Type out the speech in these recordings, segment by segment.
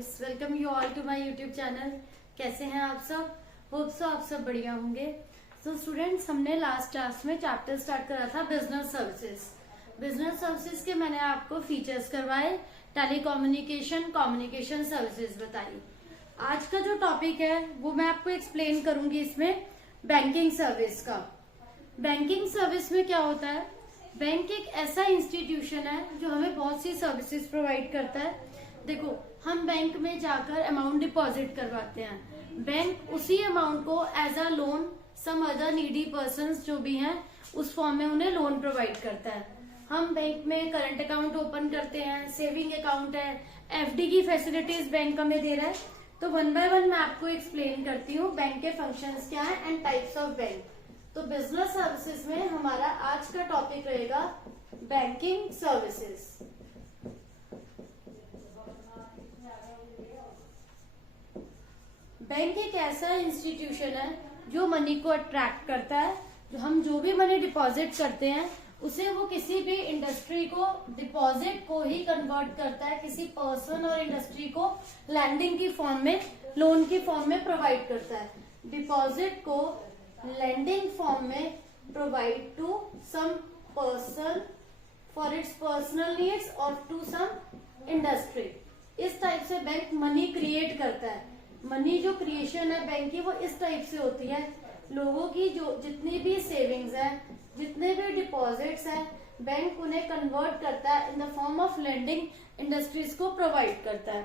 Friends, welcome you all to my YouTube channel. कैसे हैं आप सब? होप सो आप सब बढ़िया होंगे। सो स्टूडेंट्स, हमने लास्ट क्लास में चैप्टर स्टार्ट करा था बिजनेस सर्विसेज। बिजनेस सर्विसेज के मैंने आपको फीचर्स करवाए, टेलीकम्युनिकेशन, कम्युनिकेशन सर्विसेज बताई। आज का जो टॉपिक है वो मैं आपको एक्सप्लेन करूंगी इसमें बैंकिंग सर्विस का। बैंकिंग सर्विस में क्या होता है? बैंक एक ऐसा इंस्टीट्यूशन है जो हमें बहुत सी सर्विसेज प्रोवाइड करता है। देखो, हम बैंक में जाकर अमाउंट डिपॉजिट करवाते हैं। बैंक उसी अमाउंट को as a loan some other needy persons जो भी हैं उस फॉर्म में उन्हें लोन प्रोवाइड करता है। हम बैंक में करंट अकाउंट ओपन करते हैं, सेविंग अकाउंट है, एफडी की फैसिलिटीज बैंक हमें दे रहा है। तो वन बाय वन मैं आपको एक्सप्लेन करती हूँ बैंक के फंक्शंस क्या है एंड टाइप्स ऑफ बैंक। तो बिजनेस सर्विसेज में हमारा आज का टॉपिक रहेगा बैंकिंग सर्विसेज। बैंक एक ऐसा इंस्टीट्यूशन है जो मनी को अट्रैक्ट करता है। हम जो भी मनी डिपॉजिट करते हैं उसे वो किसी भी इंडस्ट्री को डिपॉजिट को ही कन्वर्ट करता है, किसी पर्सन और इंडस्ट्री को लैंडिंग की फॉर्म में, लोन की फॉर्म में प्रोवाइड करता है। डिपॉजिट को लैंडिंग फॉर्म में provide to some person for its personal needs और टू सम इंडस्ट्री। इस टाइप से बैंक मनी क्रिएट करता है। मनी जो क्रिएशन है बैंक की वो इस टाइप से होती है। लोगों की जो जितनी भी सेविंग्स है, जितने भी डिपॉजिट्स हैं, बैंक उन्हें कन्वर्ट करता है in the form of lending, industries को प्रोवाइड करता है।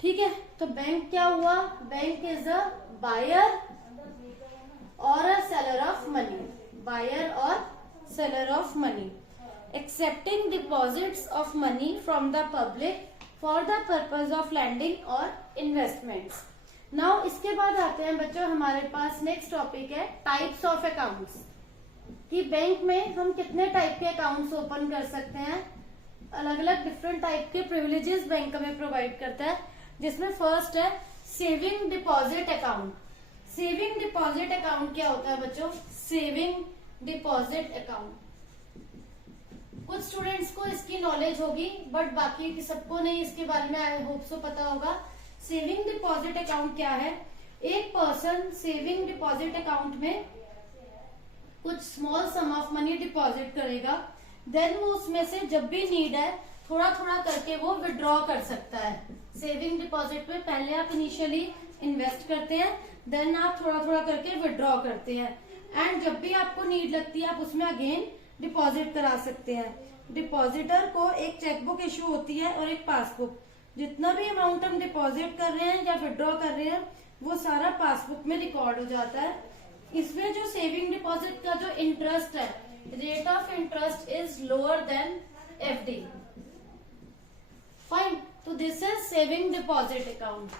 ठीक है, तो बैंक क्या हुआ? बैंक इज अ बायर और a seller of money. Buyer और seller of money, accepting deposits of money from the public for the purpose of lending और इन्वेस्टमेंट्स। नाउ इसके बाद आते हैं बच्चों, हमारे पास नेक्स्ट टॉपिक है टाइप्स ऑफ अकाउंट्स। कि बैंक में हम कितने टाइप के अकाउंट्स ओपन कर सकते हैं। अलग अलग डिफरेंट टाइप के प्रिविलेजेस बैंक हमें प्रोवाइड करता है, जिसमें फर्स्ट है saving deposit account. Saving deposit account क्या होता है बच्चों? सेविंग डिपॉजिट अकाउंट कुछ स्टूडेंट्स को इसकी नॉलेज होगी बट बाकी सबको नहीं इसके बारे में आई होप सो पता होगा। सेविंग डिपॉजिट अकाउंट क्या है? एक पर्सन सेविंग डिपॉजिट अकाउंट में कुछ small sum of money deposit करेगा, देन वो उसमें से जब भी नीड है थोड़ा थोड़ा करके वो विड्रॉ कर सकता है। सेविंग डिपॉजिट में पहले आप इनिशियली इन्वेस्ट करते हैं, देन आप थोड़ा थोड़ा करके विड्रॉ करते हैं, एंड जब भी आपको नीड लगती है आप उसमें अगेन डिपॉजिट करा सकते हैं। डिपॉजिटर को एक चेकबुक इशू होती है और एक पासबुक। जितना भी अमाउंट हम डिपॉजिट कर रहे हैं या विड्रॉ कर रहे हैं वो सारा पासबुक में रिकॉर्ड हो जाता है। इसमें जो सेविंग डिपॉजिट का जो इंटरेस्ट है, rate of interest is lower than FD. Fine, तो this is saving deposit account.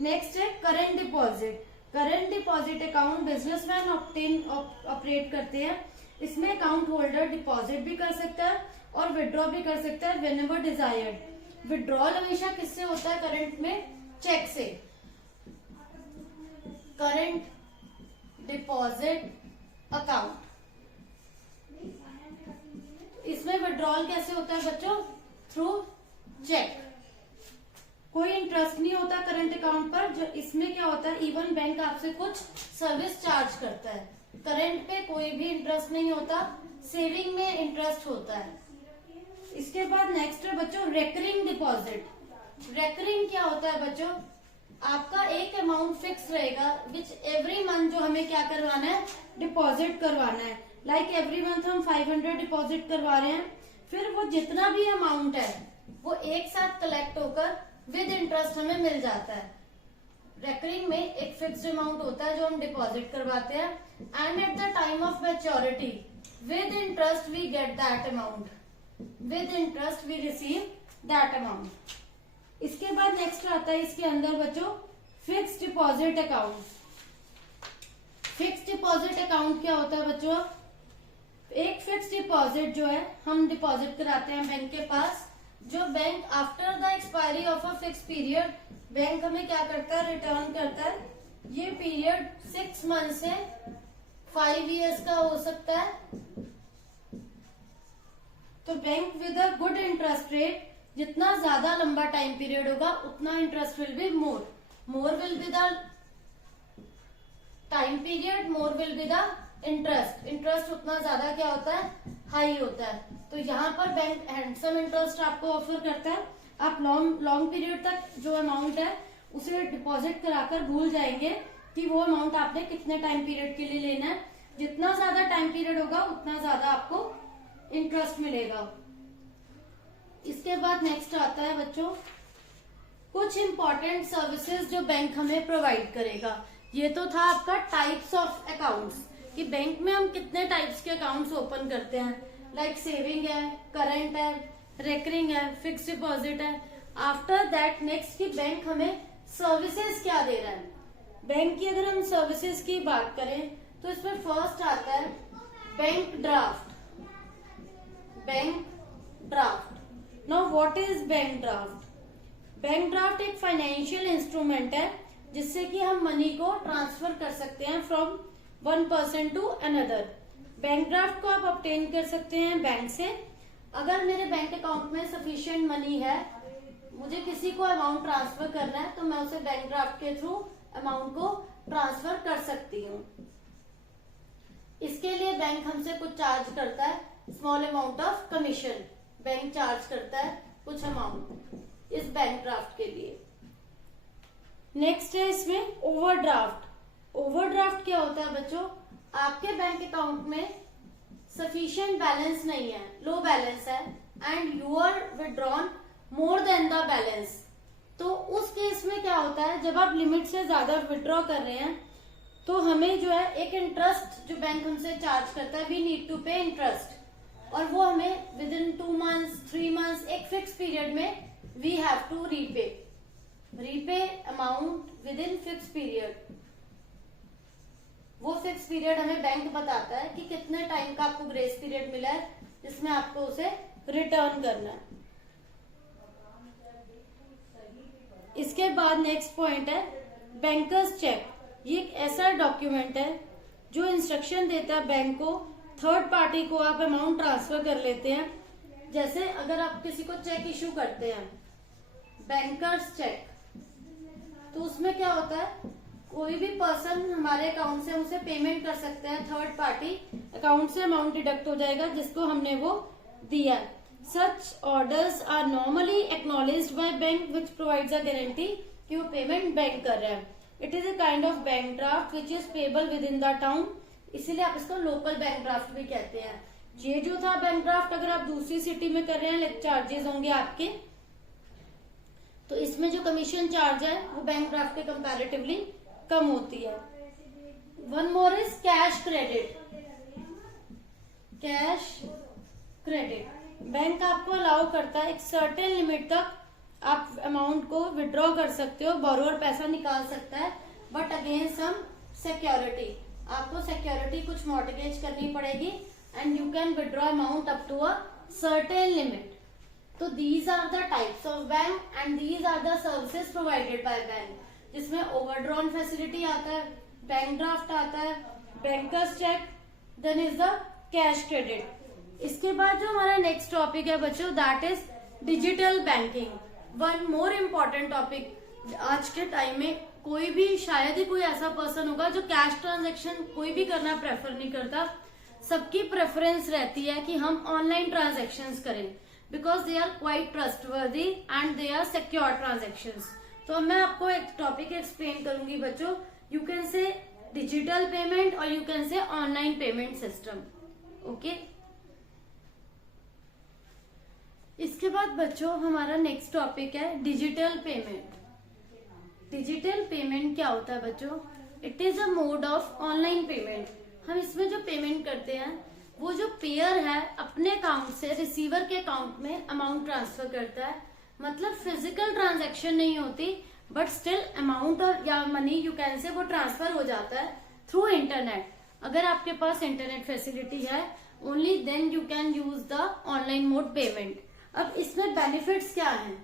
Next है current deposit. Current deposit account businessman operate करते हैं। इसमें अकाउंट होल्डर डिपॉजिट भी कर सकता है और विड्रॉ भी कर सकता है व्हेनेवर डिजायर्ड। विड्रॉल हमेशा किससे होता है करंट में? चेक से। करंट डिपॉजिट अकाउंट, इसमें विड्रॉल कैसे होता है बच्चों? Through check. कोई इंटरेस्ट नहीं होता करंट अकाउंट पर। जो इसमें क्या होता है, इवन बैंक आपसे कुछ सर्विस चार्ज करता है। करंट पे कोई भी इंटरेस्ट नहीं होता, सेविंग में इंटरेस्ट होता है। इसके बाद नेक्स्ट है बच्चों रेकरिंग डिपॉजिट। रेकरिंग क्या होता है बच्चों? आपका एक अमाउंट फिक्स रहेगा विच एवरी मंथ जो हमें क्या करवाना है? डिपॉजिट करवाना है। लाइक एवरी मंथ हम 500 डिपॉजिट करवा रहे हैं, फिर वो जितना भी अमाउंट है वो एक साथ कलेक्ट होकर विद इंटरेस्ट हमें मिल जाता है। रेकरिंग में एक फिक्स्ड अमाउंट होता है जो हम डिपॉजिट करवाते हैं, and at the time of maturity with interest we get that amount, with interest we receive that amount. इसके बाद नेक्स्ट आता है इसके अंदर बच्चों fixed deposit account. Fixed deposit account क्या होता है बच्चों? एक फिक्स्ड डिपॉजिट जो है हम डिपॉजिट कराते हैं बैंक के पास, जो bank after the expiry of a fix period bank हमें क्या करता है? रिटर्न करता है। ये पीरियड 6 मंथ से 5 years का हो सकता है। तो bank with a good interest rate जितना ज्यादा लंबा टाइम पीरियड होगा उतना interest will be more will be the time period, more will be the interest उतना ज्यादा क्या होता है, हाई होता है। तो यहाँ पर बैंक हैंडसम इंटरेस्ट आपको ऑफर करता है। आप लॉन्ग पीरियड तक जो अमाउंट है उसे डिपॉजिट कराकर भूल जाएंगे कि वो अमाउंट आपने कितने टाइम पीरियड के लिए लेना है। जितना ज्यादा टाइम पीरियड होगा उतना ज्यादा आपको इंटरेस्ट मिलेगा। इसके बाद नेक्स्ट आता है बच्चों कुछ इंपॉर्टेंट सर्विसेज जो बैंक हमें प्रोवाइड करेगा। ये तो था आपका टाइप्स ऑफ अकाउंट्स कि बैंक में हम कितने टाइप्स के अकाउंट्स ओपन करते हैं, लाइक सेविंग है, करंट है, रेकरिंग है, फिक्स डिपॉजिट है। आफ्टर दैट नेक्स्ट की बैंक हमें सर्विसेज क्या दे रहा है। बैंक की अगर हम सर्विसेज की बात करें तो इसमें फर्स्ट आता है bank draft. Now what is bank draft? Bank draft एक फाइनेंशियल इंस्ट्रूमेंट है जिससे कि हम मनी को ट्रांसफर कर सकते हैं from one person to another. Bank draft को आप ऑब्टेन कर सकते हैं बैंक से। अगर मेरे बैंक अकाउंट में सफिशिएंट मनी है, मुझे किसी को अमाउंट ट्रांसफर करना है, तो मैं उसे बैंक ड्राफ्ट के थ्रू अमाउंट को ट्रांसफर कर सकती हूँ। इसके लिए बैंक हमसे कुछ चार्ज करता है, small amount of commission bank charge करता है कुछ अमाउंट इस बैंक ड्राफ्ट के लिए। नेक्स्ट है इसमें ओवरड्राफ्ट। ओवरड्राफ्ट क्या होता है बच्चों? आपके बैंक अकाउंट में सफिशिएंट बैलेंस नहीं है, लो बैलेंस है and you are withdrawn more than the balance. तो उस केस में क्या होता है, जब आप लिमिट से ज्यादा विड्रॉ कर रहे हैं तो हमें जो है एक इंटरेस्ट जो बैंक हमसे चार्ज करता है, we need to pay interest, और वो हमें विद इन 2 मंथ्स 3 मंथ्स एक फिक्स पीरियड में we have to repay amount within fix period. वो फिक्स पीरियड हमें बैंक बताता है कि कितने टाइम का आपको ग्रेस पीरियड मिला है जिसमें आपको उसे रिटर्न करना है। इसके बाद नेक्स्ट पॉइंट है बैंकर्स चेक। ये एक ऐसा डॉक्यूमेंट है जो इंस्ट्रक्शन देता है बैंक को, थर्ड पार्टी को आप अमाउंट ट्रांसफर कर लेते हैं। जैसे अगर आप किसी को चेक इशू करते हैं, बैंकर्स चेक, तो उसमें क्या होता है, कोई भी पर्सन हमारे अकाउंट से उसे पेमेंट कर सकते हैं, थर्ड पार्टी अकाउंट से अमाउंट डिडक्ट हो जाएगा जिसको हमने वो दिया। Such orders are normally acknowledged by bank which provides a guarantee कि वो पेमेंट बैंक कर रहे हैं। It is a kind of bank draft which is payable within the town, इसीलिए आप इसको लोकल बैंक ड्राफ्ट भी कहते हैं। ये जो था बैंक ड्राफ्ट, अगर आप दूसरी सिटी में कर रहे हैं चार्जेस होंगे आपके, तो इसमें जो कमीशन चार्ज है वो बैंक ड्राफ्ट के कंपैरेटिवली कम होती है। One more is cash credit. Cash credit bank आपको अलाउ करता है एक सर्टेन लिमिट तक आप अमाउंट को विड्रॉ कर सकते हो, बोरोअर पैसा निकाल सकता है, बट अगेन सम सिक्योरिटी, आपको सिक्योरिटी कुछ मॉर्गेज करनी पड़ेगी and you can withdraw amount up to a certain limit. तो these are the types of bank and these are the services provided by bank, जिसमें ओवरड्रॉन फैसिलिटी आता है, bank draft आता है, banker's cheque, then is the cash credit. इसके बाद जो हमारा नेक्स्ट टॉपिक है बच्चों, that is digital banking. One more important topic. आज के टाइम में कोई भी, शायद ही कोई ऐसा पर्सन होगा जो कैश ट्रांजैक्शन कोई भी करना प्रेफर नहीं करता। सबकी प्रेफरेंस रहती है कि हम ऑनलाइन ट्रांजैक्शंस करें, because they are quite trustworthy and they are secure transactions. तो मैं आपको एक टॉपिक एक्सप्लेन करूंगी बच्चों, you can say digital payment और you can say online payment system. Okay, इसके बाद बच्चों हमारा नेक्स्ट टॉपिक है डिजिटल पेमेंट। डिजिटल पेमेंट क्या होता है बच्चों? It is a mode of online payment. हम इसमें जो पेमेंट करते हैं वो जो पेयर है अपने अकाउंट से रिसीवर के अकाउंट में अमाउंट ट्रांसफर करता है, मतलब फिजिकल ट्रांजैक्शन नहीं होती, बट स्टिल अमाउंट और या मनी यू कैन से वो ट्रांसफर हो जाता है थ्रू इंटरनेट। अगर आपके पास इंटरनेट फैसिलिटी है, only then you can use the online mode payment. अब इसमें बेनिफिट्स क्या हैं?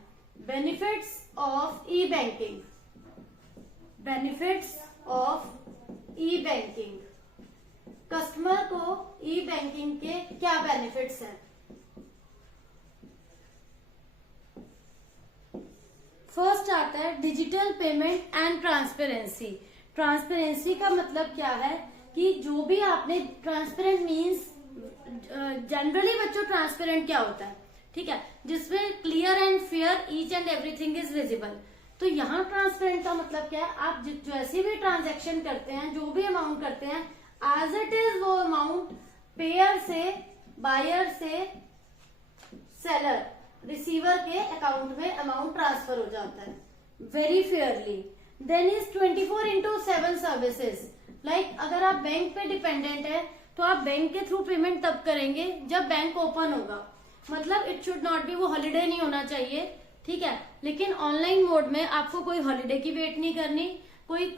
Benefits of e banking. Benefits of e banking, customer को ई बैंकिंग के क्या बेनिफिट्स हैं? फर्स्ट आता है digital payment and transparency. Transparency का मतलब क्या है कि जो भी आपने, ट्रांसपेरेंट मीन्स जनरली बच्चों ट्रांसपेरेंट क्या होता है, ठीक है, जिसमें clear and fair each and everything is visible. तो यहाँ ट्रांसपेरेंट का मतलब क्या है, आप जैसे भी ट्रांजेक्शन करते हैं, जो भी अमाउंट करते हैं, एज इट इज वो अमाउंट पेयर से, बायर से सेलर, रिसीवर के अकाउंट में अमाउंट ट्रांसफर हो जाता है very fairly. Then is 24/7 services. Like अगर आप बैंक पे डिपेंडेंट है तो आप बैंक के थ्रू पेमेंट तब करेंगे जब बैंक ओपन होगा, मतलब इट शुड नॉट बी, वो हॉलीडे नहीं होना चाहिए, ठीक है। लेकिन ऑनलाइन मोड में आपको कोई हॉलीडे की वेट नहीं करनी, कोई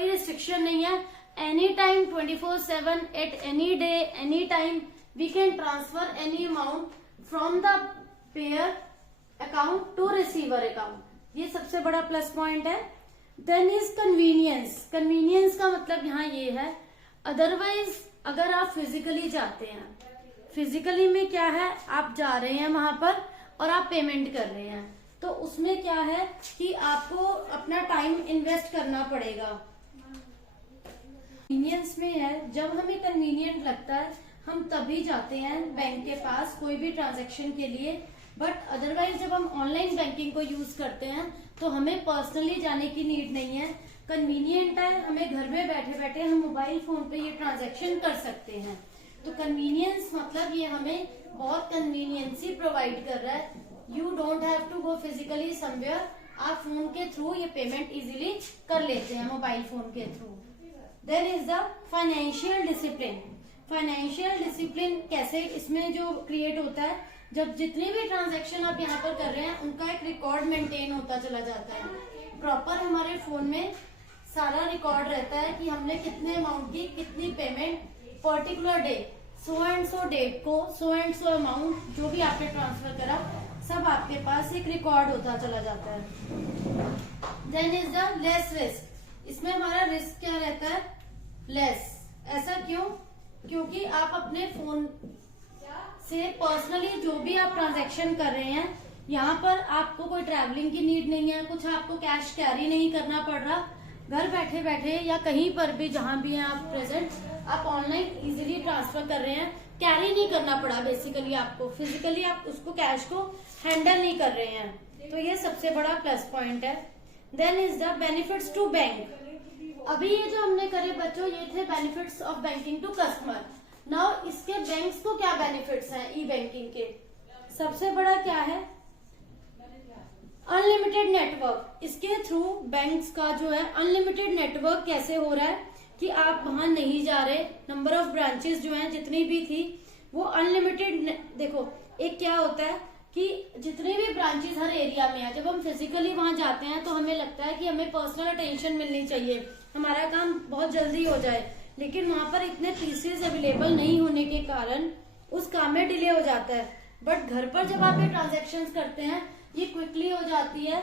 रिस्ट्रिक्शन नहीं है। Any time 24/7 at any day any time we can transfer any amount from the payer account to receiver account. ये सबसे बड़ा प्लस पॉइंट है। Then is convenience. कन्वीनियंस का मतलब यहाँ ये है, अदरवाइज अगर आप फिजिकली जाते हैं, फिजिकली में क्या है, आप जा रहे हैं वहां पर और आप पेमेंट कर रहे हैं, तो उसमें क्या है कि आपको अपना टाइम इन्वेस्ट करना पड़ेगा। कन्वीनियंस में है, जब हमें कन्वीनियंट लगता है हम तभी जाते हैं बैंक के पास कोई भी ट्रांजैक्शन के लिए, बट अदरवाइज जब हम ऑनलाइन बैंकिंग को यूज करते हैं तो हमें पर्सनली जाने की नीड नहीं है। कन्वीनियंट है, हमें घर में बैठे बैठे हम मोबाइल फोन पे ये ट्रांजैक्शन कर सकते हैं। तो कन्वीनियंस मतलब ये हमें बहुत कन्वीनियंसी प्रोवाइड कर रहा है। You don't have to go physically somewhere, आप फोन के थ्रू ये पेमेंट इजीली कर लेते हैं मोबाइल फोन के through. Then is the financial discipline. Financial discipline कैसे इसमें जो क्रिएट होता है, जब जितने भी ट्रांजैक्शन आप यहाँ पर कर रहे हैं उनका एक रिकॉर्ड मेंटेन होता चला जाता है। प्रॉपर हमारे फोन में सारा रिकॉर्ड रहता है कि हमने कितने अमाउंट की कितनी payment particular day, so and so date को, सो एंड सो अमाउंट जो भी आपने ट्रांसफर करा, सब आपके पास एक रिकॉर्ड होता चला जाता है। Then is the less risk. इसमें हमारा रिस्क क्या रहता है, लेस। ऐसा क्यों, क्योंकि आप अपने फोन से पर्सनली जो भी आप ट्रांजैक्शन कर रहे हैं, यहाँ पर आपको कोई ट्रैवलिंग की नीड नहीं है, कुछ आपको कैश कैरी नहीं करना पड़ रहा। घर बैठे बैठे या कहीं पर भी जहां भी हैं आप प्रेजेंट, आप ऑनलाइन इजीली ट्रांसफर कर रहे हैं, कैरी नहीं करना पड़ा बेसिकली आपको, फिजिकली आप उसको कैश को हैंडल नहीं कर रहे हैं। तो ये सबसे बड़ा प्लस पॉइंट है। Then is the benefits to bank. अभी ये जो हमने करे बच्चों, ये थे benefits of banking to customer. Now इसके बैंक्स को क्या बेनिफिट्स हैं ई बैंकिंग के। सबसे बड़ा क्या है, अनलिमिटेड नेटवर्क। इसके थ्रू बैंक्स का जो है अनलिमिटेड नेटवर्क कैसे हो रहा है कि आप वहां नहीं जा रहे, नंबर ऑफ ब्रांचेस जो हैं जितनी भी थी वो अनलिमिटेड। देखो एक क्या होता है कि जितने भी ब्रांचेस हर एरिया में है, जब हम फिजिकली वहां जाते हैं तो हमें लगता है कि हमें पर्सनल अटेंशन मिलनी चाहिए, हमारा काम बहुत जल्दी हो जाए, लेकिन वहां पर इतने पीसेस अवेलेबल नहीं होने के कारण उस काम में डिले हो जाता है। बट घर पर जब आप ये ट्रांजेक्शन करते हैं ये क्विकली हो जाती है।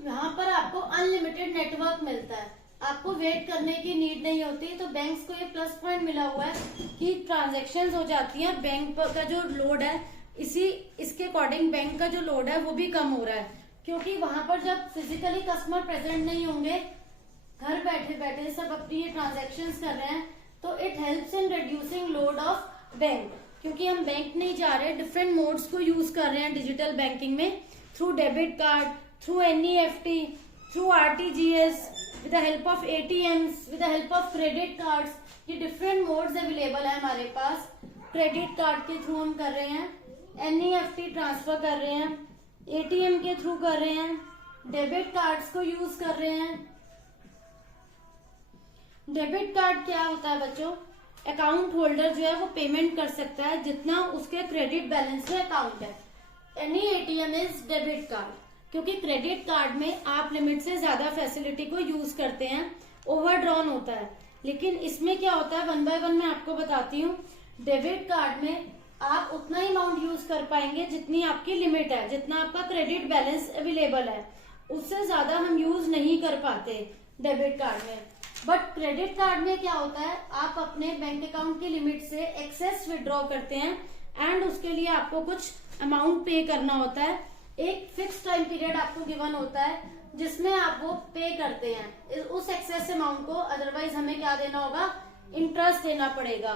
यहाँ पर आपको अनलिमिटेड नेटवर्क मिलता है, आपको वेट करने की नीड नहीं होती। तो बैंक्स को ये प्लस पॉइंट मिला हुआ है कि ट्रांजैक्शंस हो जाती हैं, बैंक का जो लोड है इसके अकॉर्डिंग बैंक का जो लोड है वो भी कम हो रहा है, क्योंकि वहां पर जब फिजिकली कस्टमर प्रेजेंट नहीं होंगे, घर बैठे बैठे सब अपनी ये ट्रांजेक्शंस कर रहे हैं, तो it helps in reducing load of bank. क्योंकि हम बैंक नहीं जा रहे, डिफरेंट मोड्स को यूज कर रहे हैं डिजिटल बैंकिंग में, through debit card, through NEFT, through RTGS, with the help of ATMs, with the help of credit cards। ये डिफरेंट मोड्स अवेलेबल है हमारे पास। क्रेडिट कार्ड के थ्रू हम कर रहे हैं, NEFT ट्रांसफर कर रहे हैं, ATM के थ्रू कर रहे हैं, डेबिट कार्ड्स को यूज कर रहे हैं। डेबिट कार्ड क्या होता है बच्चों, अकाउंट होल्डर जो है वो पेमेंट कर सकता है जितना उसके क्रेडिट बैलेंस में अकाउंट है। Any ATM is debit card, क्योंकि क्रेडिट कार्ड में आप लिमिट से ज्यादा फैसिलिटी को यूज करते हैं, ओवरड्रॉन होता है। लेकिन इसमें क्या होता है, 1 बाय 1 मैं आपको बताती हूँ। डेबिट कार्ड में आप उतना ही अमाउंट यूज कर पाएंगे जितनी आपकी लिमिट है, जितना आपका क्रेडिट बैलेंस अवेलेबल है, उससे ज्यादा हम यूज नहीं कर पाते डेबिट कार्ड में। बट क्रेडिट कार्ड में क्या होता है, आप अपने बैंक अकाउंट की लिमिट से एक्सेस विड्रॉ करते हैं एंड उसके लिए आपको कुछ अमाउंट पे करना होता है। एक फिक्स टाइम पीरियड आपको गिवन होता है जिसमें आप वो पे करते हैं उस एक्सेस अमाउंट को, अदरवाइज हमें क्या देना होगा, इंटरेस्ट देना पड़ेगा।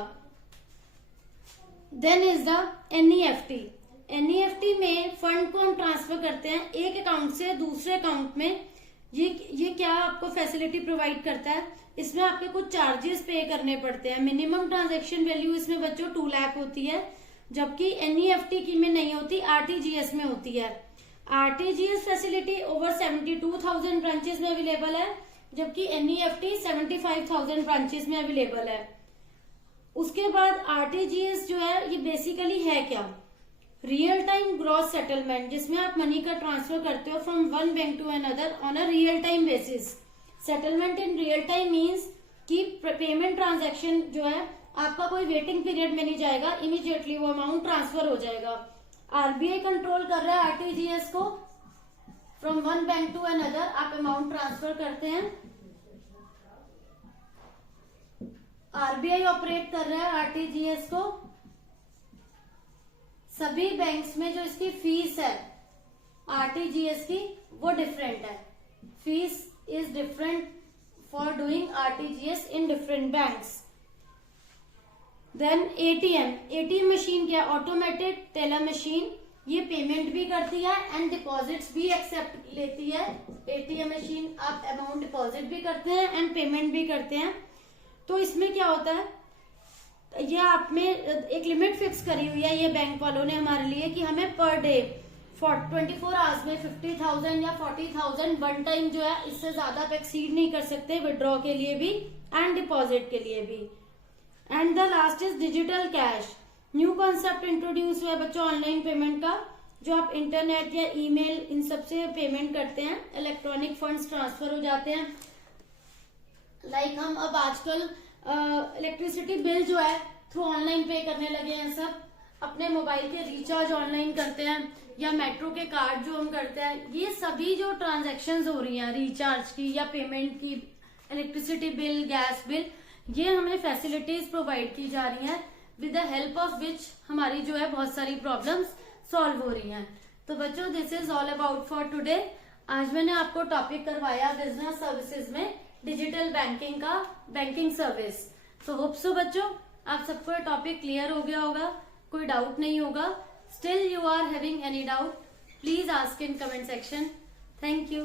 Then is the NEFT. NEFT में फंड को हम ट्रांसफर करते हैं एक अकाउंट से दूसरे अकाउंट में। ये क्या आपको फैसिलिटी प्रोवाइड करता है, इसमें आपके कुछ चार्जेस पे करने पड़ते हैं। मिनिमम ट्रांजैक्शन वैल्यू इसमें बच्चों 2 लाख होती है, जबकि एनईएफटी की में नहीं होती, आरटीजीएस में होती है। आरटीजीएस फैसिलिटी ओवर 72,000 ब्रांचेस में अवेलेबल है, जबकि एनईएफटी 75,000 ब्रांचेस में अवेलेबल है। उसके बाद आरटीजीएस जो है ये बेसिकली है क्या, रियल टाइम ग्रॉस सेटलमेंट, जिसमें आप मनी का ट्रांसफर करते हो from one bank to another on a real time basis. Settlement in real time means कि पेमेंट ट्रांजैक्शन जो है आपका कोई वेटिंग पीरियड में नहीं जाएगा, इमीडिएटली वो अमाउंट ट्रांसफर हो जाएगा। आरबीआई कंट्रोल कर रहा है आरटीजीएस को, from one bank to another आप अमाउंट ट्रांसफर करते हैं। आरबीआई ऑपरेट कर रहा है आरटीजीएस को। सभी बैंक्स में जो इसकी फीस है आरटीजीएस की वो डिफरेंट है। Fees is different for doing RTGS in different banks. Then ATM machine क्या, ऑटोमेटेड टेलर मशीन, ये पेमेंट भी करती है एंड डिपॉजिट्स भी एक्सेप्ट लेती है। एटीएम मशीन आप अमाउंट डिपॉजिट भी करते हैं एंड पेमेंट भी करते हैं। तो इसमें क्या होता है, ये आप में एक लिमिट फिक्स करी हुई है ये बैंक वालों ने हमारे लिए कि हमें पर डे 24 आवर्स में 50,000 या 40,000 वन टाइम जो है, इससे ज्यादा आप एक्सीड नहीं कर सकते विड्रॉ के लिए भी एंड डिपॉजिट के लिए भी। And the last is digital cash. New concept introduce हुआ है बच्चों ऑनलाइन पेमेंट का, जो आप इंटरनेट या ईमेल इन सबसे पेमेंट करते हैं, इलेक्ट्रॉनिक फंड्स ट्रांसफर हो जाते हैं। लाइक हम अब आजकल इलेक्ट्रिसिटी बिल जो है थ्रू ऑनलाइन पे करने लगे हैं, सब अपने मोबाइल के रिचार्ज ऑनलाइन करते हैं, या मेट्रो के कार्ड जो हम करते हैं, ये सभी जो ट्रांजैक्शंस हो रही हैं रिचार्ज की या पेमेंट की, इलेक्ट्रिसिटी बिल, गैस बिल, ये हमें फैसिलिटीज प्रोवाइड की जा रही हैं with the help of which हमारी जो है बहुत सारी प्रॉब्लम्स सॉल्व हो रही हैं। तो बच्चों this is all about for today. आज मैंने आपको टॉपिक करवाया बिजनेस सर्विसेज में डिजिटल बैंकिंग का बैंकिंग सर्विस। तो होप सो बच्चों आप सबको टॉपिक क्लियर हो गया होगा, कोई डाउट नहीं होगा। Still you are having any doubt, please ask in comment section. Thank you.